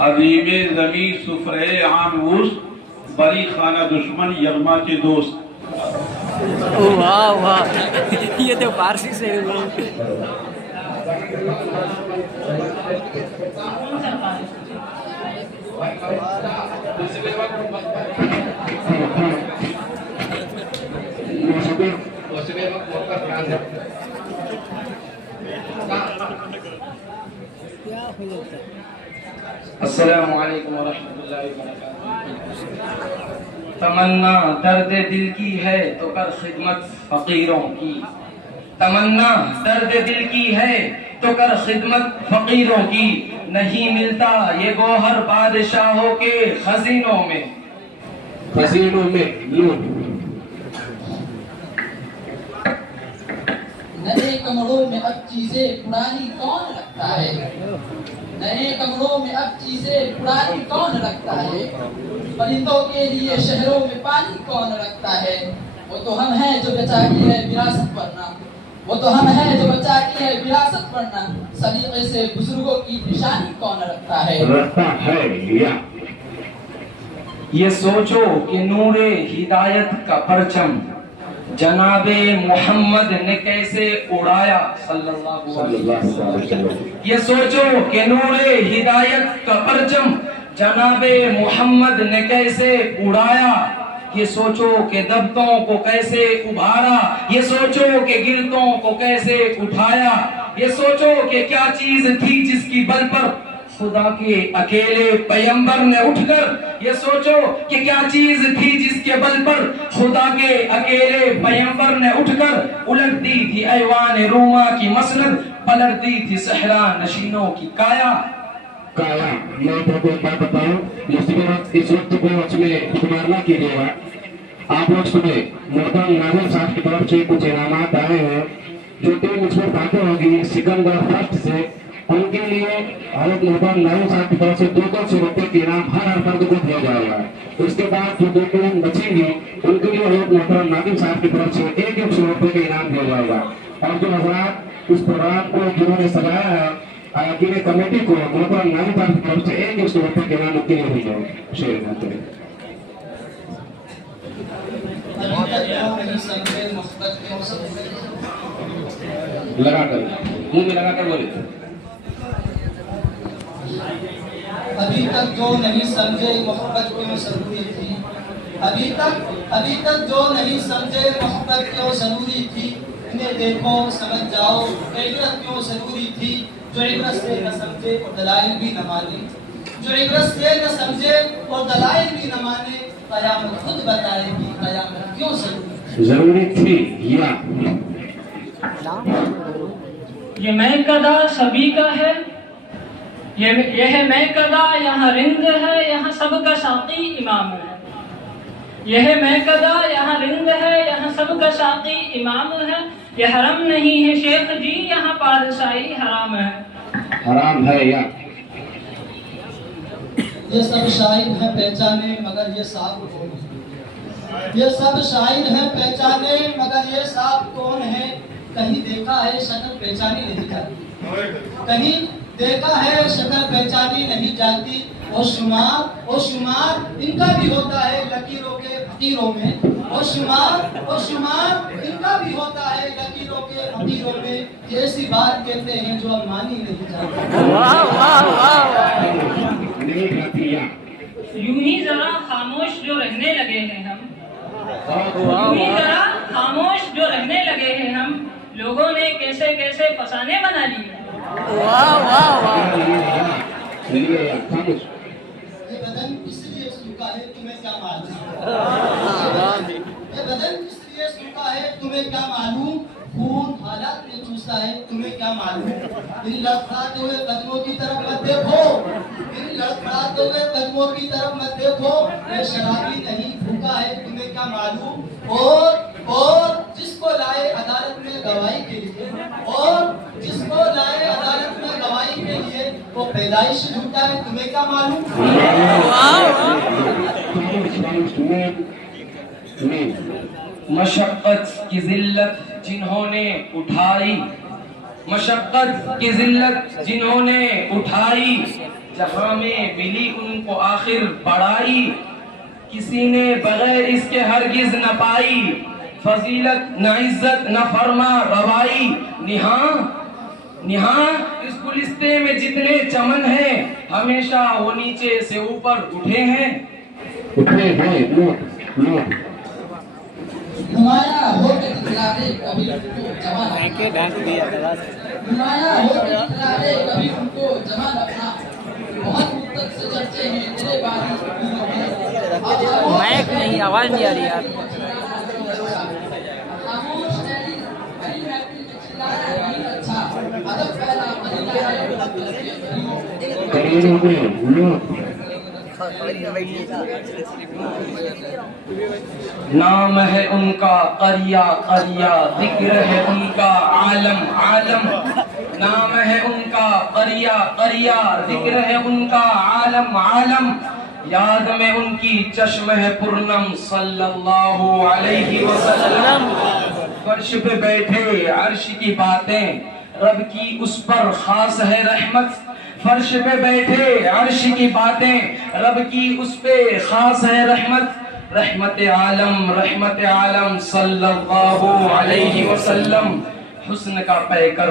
अजीम ज़मी सुफ़रे आनूस बरी खाना दुश्मन यगमा के दोस्त। वाह वाह, ये तो फारसी से अस्सलामु अलैकुम वरहमतुल्लाहि वबरकातुहू। तमन्ना दर्द दिल की है तो कर खिदमत फकीरों की। तमन्ना दर्द दिल की है तो कर खिदमत फकीरों की। नहीं मिलता ये गोहर बादशाहों के खजीनों में। नए कमरों में अब चीजें पुरानी कौन रखता है। नए कमरों में अब चीजें पुरानी कौन रखता है। परिंदों के लिए शहरों में पानी कौन रखता है। वो तो हम हैं जो बचा की है विरासत वरना। वो तो हम हैं जो बचा की है विरासत वरना। सलीके से बुजुर्गों की निशानी कौन रखता है। ये सोचो कि नूरे हिदायत का परचम जनाबे मोहम्मद ने कैसे उड़ाया सल्लल्लाहु अलैहि वसल्लम। ये सोचो कि नूरे हिदायत का परचम जनाबे मोहम्मद ने कैसे उड़ाया। ये सोचो कि दबतों को कैसे उभारा। ये सोचो कि गिरतों को कैसे उठाया। ये सोचो कि क्या चीज थी जिसकी बल पर खुदा के अकेले पैगंबर ने उठकर। ये सोचो कि क्या चीज थी जिसके बल पर खुदा के अकेले पैगंबर ने उठकर उलटती थी ऐवान रूमा की मसनद, पलटती थी सहरा नशीनों की काया। मैं आपको एक बात बताऊं, इस वक्त को उसमें मारना कीजिएगा। आप लोग सुने, मोहतरम नाज़िम साहब की तरफ से कुछ इनामात आए हैं। जो टीम इसमें फाते होगी सिकंदर फर्स्ट से, उनके लिए हज़रत मोहतरम नाज़िम साहब की तरफ से 200 रुपए के इनाम हर फर्द को दिया जाएगा। उसके बाद जो 2 टीम बचेंगी उनके लिए हज़रत मोहतरम नाज़िम साहब की तरफ से 100 रुपए का इनाम दिया जाएगा। और जो हज़रात इस प्रोग्राम को जिन्होंने सजाया है पूरे कमेटी को मोहतरम नाज़िम साहब की तरफ से 100 रुपए के इनाम उनके लिए दी जाए। शेयर करते हैं। लगाकर मुंह में लगाकर बोले। अभी तक जो नहीं समझे मोहब्बत क्यों जरूरी थी। अभी तक जो नहीं समझे मोहब्बत क्यों जरूरी थी। इन्हें देखो समझ जाओ इबरत क्यों जरूरी थी। जो इबरत से न समझे और दलाइल भी न माने। जो इबरत से न समझे और दलाइल भी न माने, कयामत खुद बताएगी कयामत क्यों जरूरी थी। या ये मैं कदा सभी का है। ये है मैं कदा, यहाँ रिंद है, यहाँ सबका साकी इमाम है। यह है मैं कदा, यहाँ रिंद है, यहाँ सबका साकी इमाम है। ये हरम नहीं है शेख जी, यहाँ पादशाही हराम है। हराम है या ये सब शायर हैं पहचाने मगर ये साहब कौन है। ये सब शायर हैं पहचाने मगर ये साहब कौन है। कहीं देखा है शक्ल पहचानी नहीं जाती। कहीं देखा है शक्ल पहचानी नहीं जाती। और शुमार इनका भी होता है लकीरों के फकीरों में। और शुमार इनका भी होता है लकीरों के फकीरों में। ऐसी बात कहते हैं जो हम मानी नहीं जाती। यूं ही जरा खामोश जो रहने लगे हैं हम। यूं ही जरा खामोश जो रहने लगे हैं हम। लोगों ने कैसे कैसे फसाने बना लिए। ये बदन इसलिए सूखा है तुम्हें क्या मालूम। ये बदन इसलिए सूखा है तुम्हें क्या मालूम। खून हालात में चूसा है तुम्हें क्या मालूम। इन लड़खड़ाते हुए कदमों की तरफ मत देखो। इन लड़खड़ाते हुए कदमों की तरफ मत देखो। ये शराबी नहीं भूखा है तुम्हें क्या मालूम। और जिसको लाए अदालत में गवाही के लिए, और जिसको लाए अदालत में गवाही के लिए, वो पैदाइश झूठा है तुम्हें क्या मालूम। मशक्कत की जिल्लत जिन्होंने उठाई, मशक्कत की जिल्लत जिन्होंने उठाई, जहां में मिली उनको आखिर बड़ाई, किसी ने बगैर इसके हरगिज न पाई, फजीलत न इज्जत न फरमा रवाई। निहा इस गुलिस्ते में जितने चमन हैं, हमेशा वो नीचे से ऊपर उठे हैं। नुमाया हो के दिखलाते कभी उनको जवान, नुमाया हो के दिखलाते कभी उनको जवान अपना, बहुत मुद्दत से चर्चे हैं तेरे बारे में। माइक नहीं, आवाज नहीं आ रही यार। खामोश डैडी हरी हैप्पी चिल्लाया नहीं अच्छा, अदब पहला मदीना है। नाम है उनका करिया करिया, जिक्र है उनका आलम आलम। नाम है उनका करिया करिया, जिक्र है उनका आलम आलम। याद में उनकी चश्म है पूर्णम सल्लल्लाहु अलैहि वसल्लम। फर्श पे बैठे अर्श की बातें, रब की उस पर खास है रहमत। फर्श पे बैठे अर्श की बातें, रब की उस पे खास है रहमत। रहमत आलम सल्लल्लाहु अलैहि वसल्लम। हुस्न का पैकर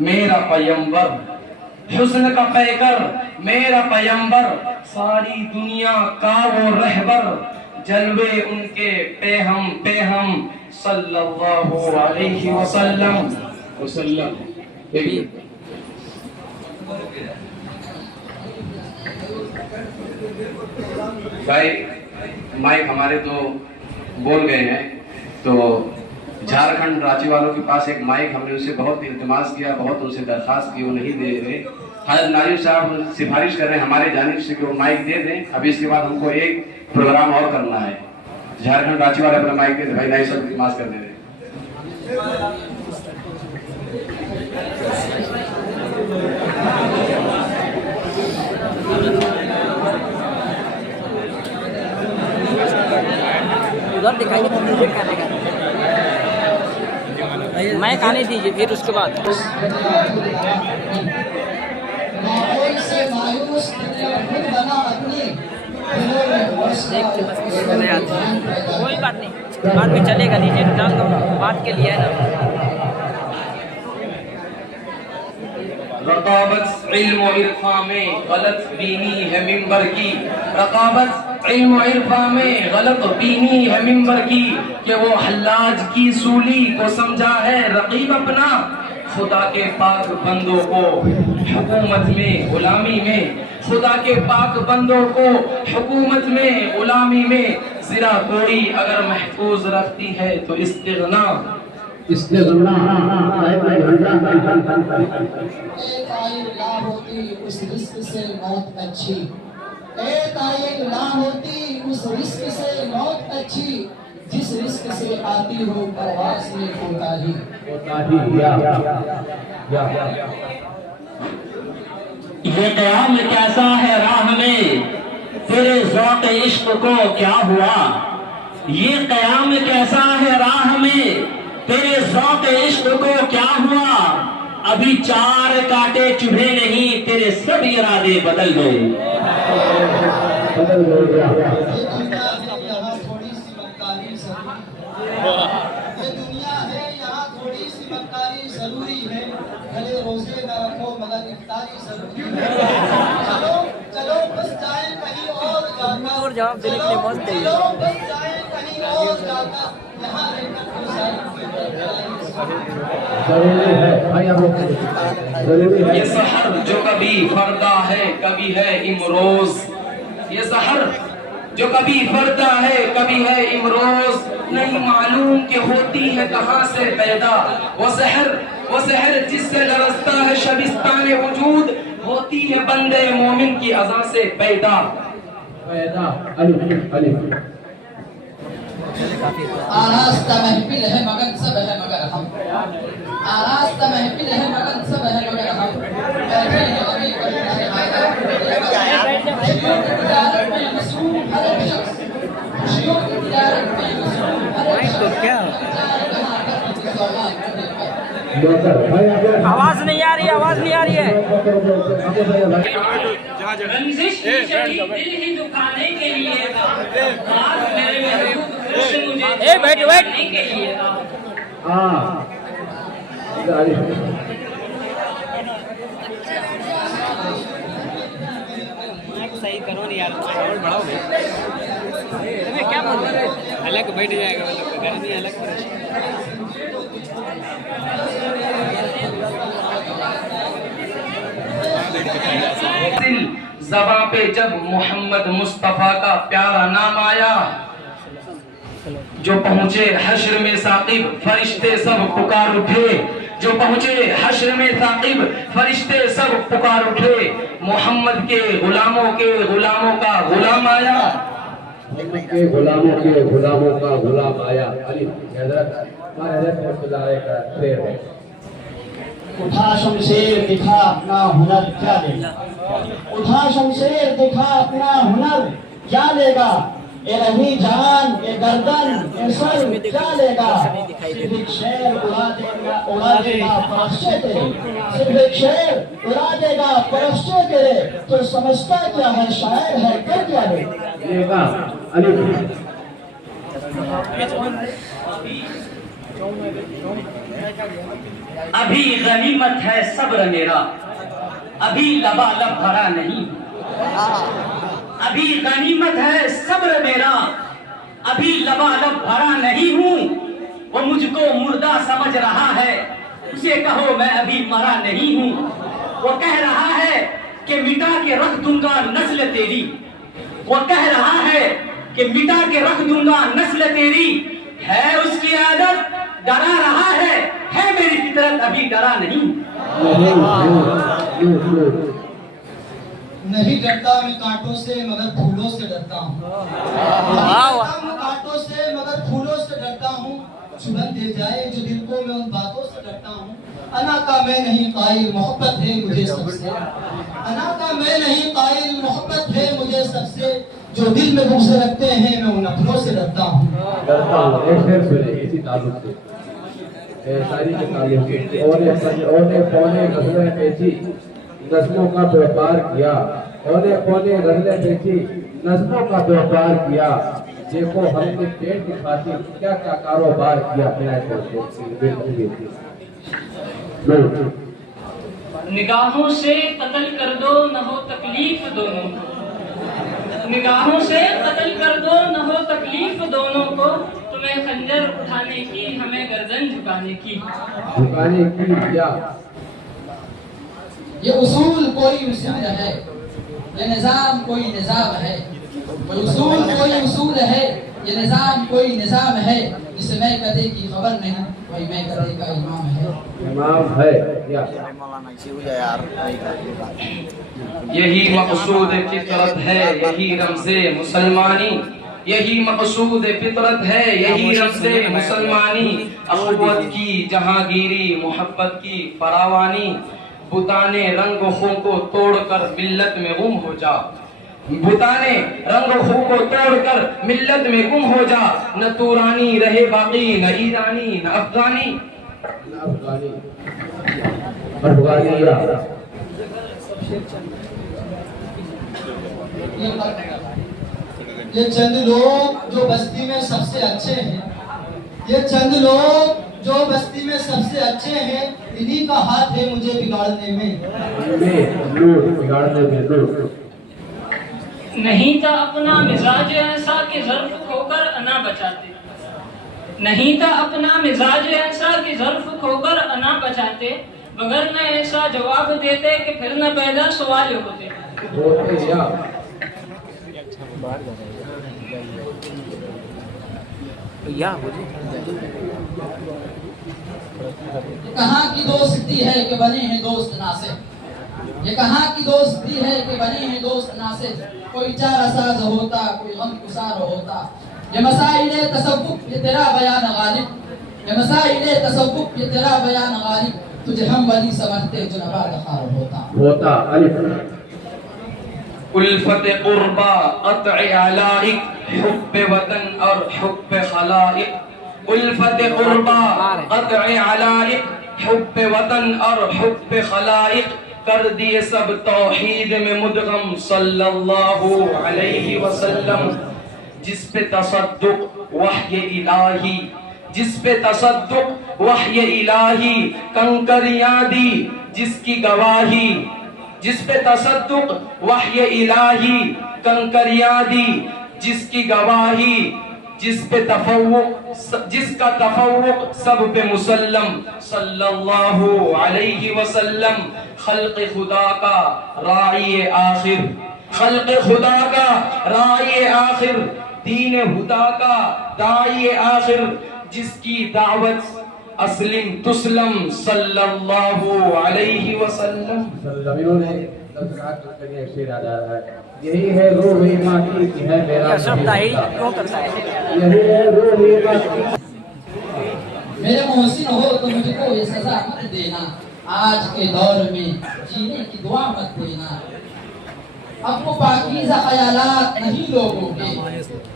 मेरा पैगंबर, हुस्न का पैकर मेरा पैगंबर, सारी दुनिया का वो रहबर। जलवे उनके पेहम पेहम सल्लल्लाहु अलैहि वसल्लम। भाई माइक हमारे तो बोल गए हैं, तो झारखंड रांची वालों के पास एक माइक, हमने उनसे बहुत इल्तिमास किया, बहुत उनसे दरखास्त की, वो नहीं दे रहे। हज़रत नाजिम साहब सिफारिश कर रहे हैं हमारे जानिब से कि वो माइक दे दें। अभी इसके बाद हमको एक प्रोग्राम और करना है। झारखंड रांची वाले अपना माइक दे दे। भाई नाजिम साहब इल्तिमास कर दे रहे। उधर दिखाइए मैं खाने दीजिए, फिर उसके बाद माहौल से मायूस खुद बना अपनी, कोई बात नहीं, बाद में चलेगा। नीचे डाल दो, बात के लिए है ना। रकाबत इल्म और इरफा में गलत बीनी है मिंबर की, रकाबत इल्म और इरफा में गलत बीनी है मिंबर की, कि वो हल्लाज की सूली को समझा है रकीब अपना। खुदा के पाक बंदों को हुकूमत में गुलामी में, खुदा के पाक बंदों को हुकूमत में गुलामी में, ज़रा कोई अगर महफूज रखती है तो इस्तिग़ना। होती उस रिस्क से मौत अच्छी, एक आयत ना होती उस रिस्क से मौत अच्छी, जिस रिस्क से आती हो परवाज़ में कोताही। ये क़याम कैसा है राह में, तेरे ज़ौक़ इश्क को क्या हुआ। ये क़याम कैसा है राह में, तेरे ज़ौक़ इश्क को क्या हुआ। अभी 4 कांटे चुभे नहीं, तेरे सब इरादे बदल गए। यहाँ थोड़ी सी मक्कारी ये दुनिया है, यहाँ थोड़ी सी मक्कारी जरूरी है। भले रोजे न रखो मगर इफ्तारी जरूरी है। चलो चलो बस जाए कहीं और जाकर, और जवाब देने के लिए मस्त है। चलो बस जाए कहीं और जाकर, यहाँ रहकर ये सहर जो कभी फरदा है कभी है इमरोज, ये सहर जो कभी फरदा है कभी है इमरोज, नहीं मालूम कि होती है कहाँ से पैदा। वो सहर जिससे लरसता है शबिस्तान वजूद, होती है बंदे मोमिन की अज़ा से पैदा। आरास्ता महफिल है मगन सब है मगर हम, आरास्ता महफिल है मगन सब है मगर हम, बैठे हैं अभी खुशियों की तिजारत में मसरूफ हर एक शख्स, खुशियों की तिजारत में मसरूफ हर एक शख्स। क्या आवाज नहीं आ रही है, आवाज नहीं आ रही है। रंजिश की चढ़ी दिल ही दुखाने के लिए रात मेरे महबूब से मुझे बैठ के लिए सही करो नहीं यार, और बढ़ाओगे तुम्हें क्या बोल रहे हो? अलग बैठ जाएगा, मतलब घर नहीं अलग। ज़बां पे जब मोहम्मद मुस्तफ़ा का प्यारा नाम आया, जो पहुंचे हश्र में साकिब फरिश्ते सब पुकार उठे, जो पहुंचे हश्र में साकिब फरिश्ते सब पुकार उठे। मोहम्मद के गुलामों का गुलाम आया, के गुलामों का गुलाम आया। अली हज़रत का शेर है। उठा शमशेर दिखा अपना हुनर क्या लेगा, उठा शमशेर दिखा अपना हुनर क्या लेगा, ए रही जान ए गर्दन ए सर क्या लेगा। सिर्फ एक शेर उड़ा देगा फरश्ते तेरे, सिर्फ एक शेर उड़ा देगा फरश्ते तेरे, तो समझता क्या है शायर है कर क्या लेगा। अभी गनीमत है सब्र मेरा, अभी लबालब भरा नहीं। अभी गनीमत है सब्र मेरा, अभी लबालब भरा नहीं हूँ। वो मुझको मुर्दा समझ रहा है, उसे कहो मैं अभी मरा नहीं हूँ। वो कह रहा है कि मिटा के रख दूंगा नस्ल तेरी, वो कह रहा है कि मिटा के रख दूंगा नस्ल तेरी। है उसकी आदत डरा रहा है मेरी फितरत अभी डरा नहीं। नहीं डरता मैं कांटों से मगर फूलों से डरता हूँ, कांटों से मगर फूलों से डरता हूँ। चुभन दे जाए जो दिल को मैं उन बातों से डरता हूँ। अना का मैं नहीं कायल मोहब्बत है मुझे सबसे, अना का मैं नहीं कायल मोहब्बत है मुझे सबसे। जो दिल में बुग़्ज़ रखते हैं मैं उन अपनों से डरता हूँ। इसी ताल्लुक से शायरी के ताल्लुक से औने पौने गज़लें बेची नस्लों का व्यापार किया, औने पौने गज़लें बेची नस्लों का व्यापार किया। देखो हमने पेट की खातिर क्या क्या कारोबार किया। निगाहों से कत्ल कर दो न हो तकलीफ दोनों को, निगाहों से कत्ल कर दो न हो तकलीफ दोनों को। तुम्हें खंजर उठाने की हमें गर्दन झुकाने की क्या ये उसूल कोई उसूल है, ये निज़ाम कोई निज़ाम है, ये उसूल कोई उसूल है, ये निज़ाम कोई निज़ाम है। जिसे मैं कदे की खबर नहीं वही मैं कदे का इमाम है। इमाम है क्या? यही मकसूद फितरत है, यही रमज़े मुसलमानी, यही मकसूद फितरत है, यही रमज़े मुसलमानी। अख़ुवत की जहांगीरी मोहब्बत की फरावानी, बुताने रंग खू को तोड़कर मिल्लत में गुम हो जा, बुताने रंग खू को तोड़कर मिल्लत में गुम हो जा। न तूरानी रहे बाकी न ईरानी न अफगानी। ये चंद लोग जो बस्ती में सबसे अच्छे हैं, ये चंद लोग जो बस्ती में सबसे अच्छे हैं, इन्हीं का हाथ है मुझे बिगाड़ने में। नहीं था अपना मिजाज ऐसा कि ज़र्फ खोकर अना बचाते, नहीं था अपना मिजाज ऐसा कि ज़र्फ खोकर अना बचाते। मगर न ऐसा जवाब देते कि फिर न पैदा सवाल होते। कहाँ की दोस्ती है कि बने हैं दोस्त नासे, ये कहाँ की दोस्ती है कि बने हैं दोस्त नासे। कोई चारा साज होता कोई गम गुसार होता। ये मसाइले तसव्वुफ ये तेरा बयान गालिब, ये मसाइले तसव्वुफ ये तेरा बयान गालिब। तुझे हम वली समझते जो नबाद खार होता। उल्फत कुर्बा क़त्अ अलाइक हुब्ब वतन और हुब्ब खलाइक। उल्फत कुर्बा क़त्अ अलाइक हुब्बे वतन और हुब्बे खलाइक कर दिए सब तौहीद में मुदगम सल्लल्लाहु अलैहि वसल्लम। जिस पे तसद्दुक वह्य इलाही, जिस पे तसद्दुक वह्य इलाही कंकरियां दी जिसकी गवाही, जिस पे तसद्दुक वह्य इलाही कंकरियां दी जिसकी गवाही, जिस पे तफव्वुक जिसका तफव्वुक सब पे मुसल्लम सल्लल्लाहु अलैहि वसल्लम। खल्क़ खुदा का राई आखिर, खल्क़ खुदा का राई आखिर, दीन हुदा का दाई आखिर, जिसकी दावत अस्लिम तुस्लम सल्लल्लाहु अलैहि वसल्लम। सल्लल्लाहु अलैहि वसल्लम शेर आ रहा है, यही है रूह ईमान की है मेरा शब्द ही क्यों करता है। यही है रूह ईमान की। मेरे मोहसिन हो तो मुझको ये सजा मत देना, आज के दौर में जीने की दुआ मत देना। अब वो पाकीज़ा ख्यालात नहीं लोगों के,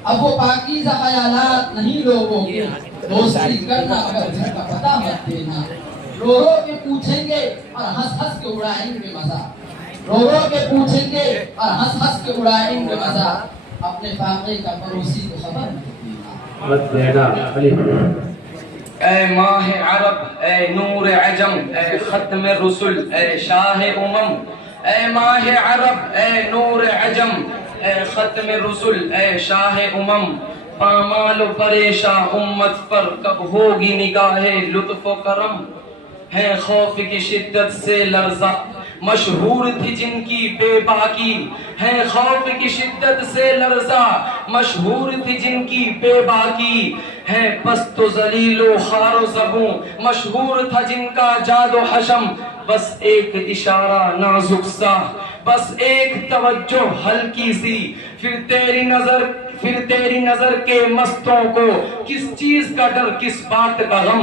अब वो पाकीज़ा ख्यालात नहीं लोगों के, दोस्ती करना मगर घर का पता मत देना। रो रो के पूछेंगे और हंस हंस के उड़ाएंगे मजा, रो रो के पूछेंगे और हंस हंस के उड़ाएंगे मजा। अपने फाके का पड़ोसी को खबर मत देना। ए माह अरब, ए नूर अजम, ए खत्म रसुल, ए शाह उमम। ए माह अरब, ए नूर अजम, ए खत्म रसुल, ए शाह उमम। पामाल परेशा उम्मत पर कब होगी निगाहे लुत्फ़ करम। है खौफ की शिद्दत से लर्जा मशहूर थी जिनकी बेबाकी, है खौफ की शिद्दत से लर्जा मशहूर थी जिनकी बेबाकी। है पस्तो जलीलो खारो ज़बूं मशहूर था जिनका जादो हशम। बस एक इशारा नाजुक सा, बस एक तवज्जो हल्की सी, फिर तेरी नजर के मस्तों को किस चीज का डर किस बात का गम।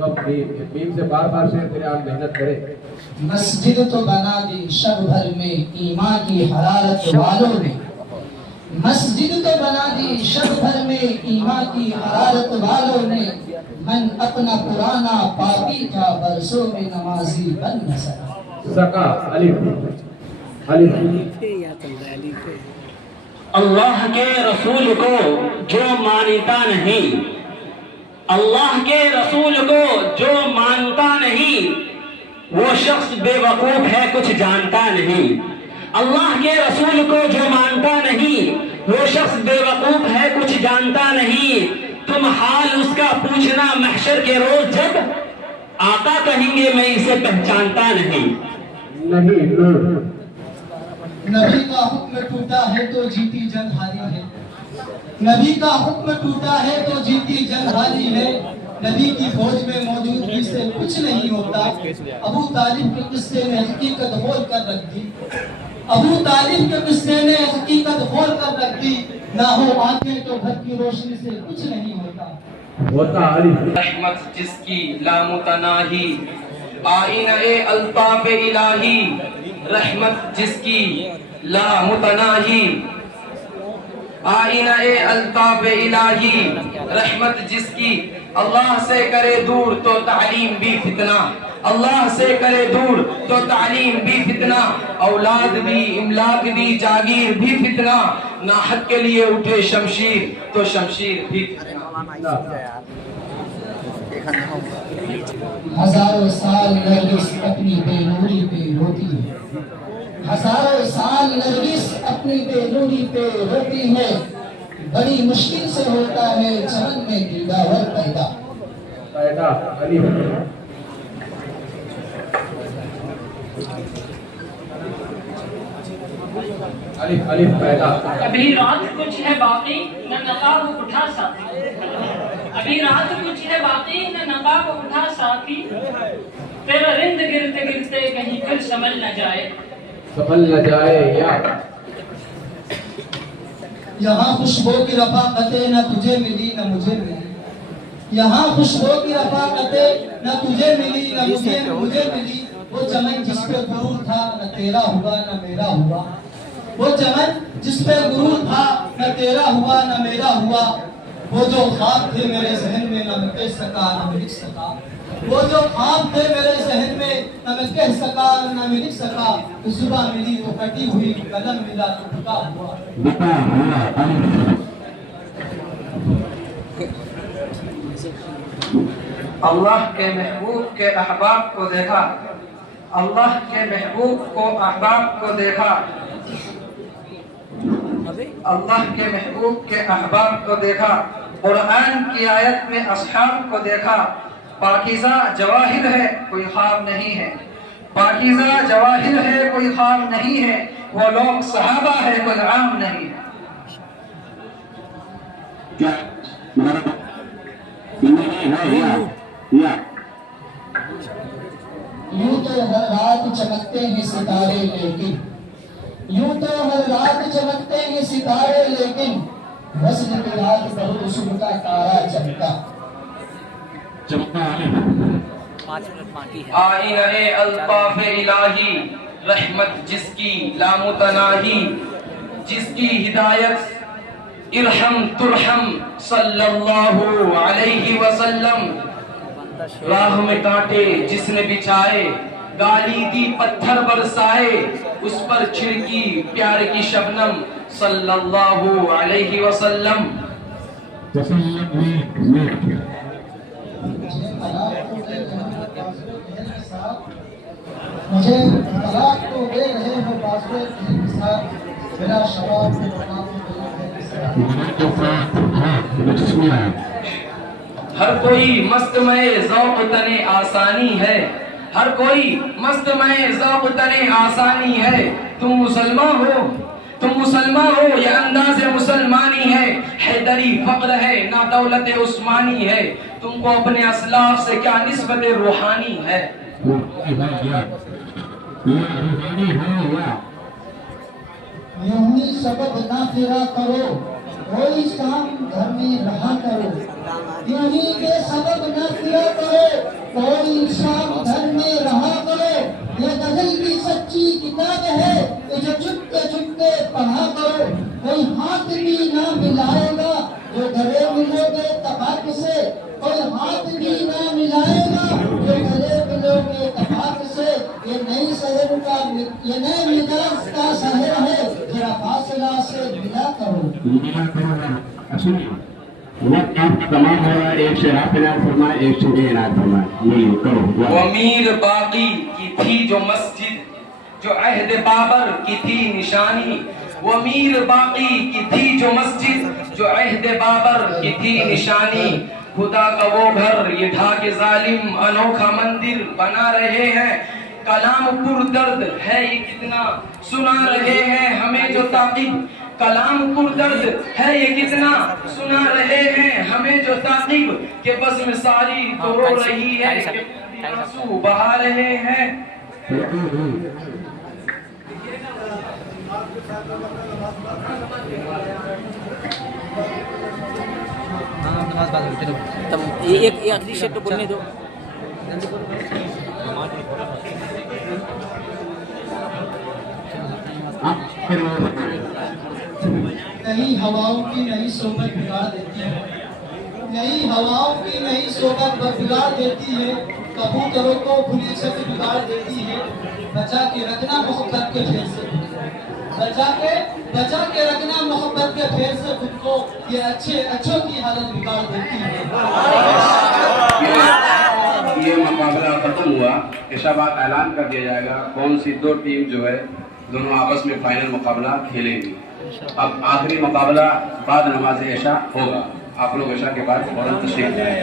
बीम से बार बार शेर तेरे आप मेहनत करे। मस्जिद तो बना दी शब भर में ईमान की हरारत वालों ने, मस्जिद तो बना दी शब भर में ईमान की हरारत वालों ने। मन अपना पुराना पापी था बरसों में नमाजी बन न सका। अलिफ अलिफ। अल्लाह के रसूल को जो मानता नहीं, अल्लाह के रसूल को जो मानता नहीं वो शख्स बेवकूफ है कुछ जानता नहीं। अल्लाह के रसूल को जो मानता नहीं वो शख्स बेवकूफ है कुछ जानता नहीं। तुम हाल उसका पूछना महशर के रोज जब आका कहेंगे मैं इसे पहचानता नहीं। नबी का हुक्म टूटा है तो जीती जंग हारी है, नबी का हुक्म टूटा है तो जीती जंग हारी है। नबी की फौज में मौजूदगी से कुछ नहीं होता। अबू तालिब के किस्से ने हकीकत खोल कर रख दी, अबू तालिब के किस्से ने हकीकत खोल कर रख दी। ना हो आंखें तो घर की रोशनी से कुछ नहीं होता। रहमत जिसकी लामुतनाही आईना ए अल्ताफ इलाही, रहमत जिसकी लामुतनाही आईना ए अल्ताफ इलाही, रहमत जिसकी। अल्लाह से करे दूर तो तालीम भी फितना, अल्लाह से करे दूर तो तालीम भी फितना। औलाद भी इमलाक भी जागीर भी फितना, ना हक के लिए उठे शमशीर तो शमशीर भी फितना। हजारों साल नरगिस अपनी बेनूरी पे रोती है, हजारों साल नरगिस अपनी बेनूरी पे रोती है। बड़ी मुश्किल से होता है चमन में दीदावर पैदा। अलिफ अलिफ पैदा। अभी रात कुछ है बाकी न नकाब उठा साथी, अभी रात कुछ है बाकी न नकाब उठा साथी। तेरा रिंद गिरते गिरते कहीं फिर संभल न जाए, संभल न जाए। या यहाँ खुशबू की रफ़ाक़तें न तुझे मिली न मुझे मिली, यहाँ खुशबू की रफ़ाक़तें न तुझे मिली न मुझे मिली। वो चमन जिस पे गुरूर था न तेरा हुआ न मेरा हुआ, वो चमन जिस पे गुरूर था न तेरा हुआ न मेरा हुआ। वो जो ख्वाब थे मेरे जहन में न मैं कह सका न मैं लिख सका, वो जो ख्वाब थे मेरे जहन में न मैं कह सका न मैं लिख सका, तो सुबह मिली तो कटी हुई, कलम मिला तो बुता हुआ। अल्लाह के महबूब के अहबाब को देखा, अल्लाह के महबूब को अहबाब को देखा, अल्लाह के महबूब के अहबाब को देखा, कुरान की आयत में असहाब को देखा। पाकीज़ा जवाहिर है कोई ख्वाब नहीं है, पाकीज़ा जवाहिर है कोई ख्वाब नहीं है, वो लोग सहाबा है कोई आम नहीं है। क्या यूं तो हर रात चमकते हैं सितारे लेकिन, यूं तो हर रात चमकते हैं सितारे लेकिन, वस्ल की रात बहुत सुबह का तारा चमका। 5 मिनट बाकी है। आईने अल्ताफ इलाही, रहमत जिसकी लामुतनाही, जिसकी हिदायत इरहम तुरहम सल्लल्लाहु अलैहि वसल्लम। राह में कांटे जिसने बिछाए, गाली दी पत्थर बरसाए, उस पर छिड़की प्यार की शबनम सल्लल्लाहु अलैहि वसल्लम। मुझे तलाक तो दे रहे हो बाज़ुए के साथ, मेरा शबाब को बना हर कोई मस्तमय ज़ौक़ तने आसानी है, हर कोई मस्तमय ज़ौक़ तने आसानी है। तुम मुसलमान हो ये अंदाज़े मुसलमानी है, हैदरी फ़क्र है ना दौलत उस्मानी है। तुमको अपने असलाफ से क्या निस्बत रूहानी है। यूं ही सबक ना फिरा करो, कोई शाम घर में रहा करो। यूं ही के सबक ना फिरा करो, कोई शाम घर में रहा करो। ये गज़ल की सच्ची किताब है, इसे चुपके चुपके पढ़ा करो। कोई हाथ भी ना मिलाएगा जो गले मिलोगे तबाक से, कोई हाथ भी ना मिलाएगा जो गले मिलोगे तबाक से। ये नई शहर का, ये नए मिजाज का शहर है, जरा फासला से मिला करो। वक्त आपका तमाम हो रहा है। एक शेर आप इनाम फरमाए, एक शेर इनाम फरमाए, ये करो। वो मीर बाकी की थी जो मस्जिद, जो अहद बाबर की थी निशानी। वो मीर बाकी की थी जो मस्जिद, जो अहद बाबर की थी निशानी। खुदा का वो घर ये ढा के जालिम अनोखा मंदिर बना रहे हैं। कलाम पुरदर्द है ये कितना सुना रहे हैं हमें जो ताकीब, कलाम पुरदर्द है ये कितना सुना रहे हैं हमें जो ताकीब। के बस में सारी तो रो रही है, आंसू बहा रहे हैं। तब एक आखिरी शेर तो बोलने दो। नई हवाओं की नई सोबत बिगाड़ देती है, नई हवाओं की नई सोबत बिगाड़ देती है। कबूतरों को खुली छत बिगाड़ देती है। बचा के रखना मोहब्बत के फेर से, बचा के रखना मोहब्बत के फेर से खुद को। ये अच्छों की हालत बिगाड़ देती है। ये मुकाबला खत्म हुआ, इसके बाद ऐलान कर दिया जाएगा कौन सी 2 टीम जो है दोनों आपस में फाइनल मुकाबला खेलेंगी। अब आखिरी मुकाबला बाद नमाज ऐशा होगा। आप लोग ऐशा के बाद फौरन तशरीफ लाएं।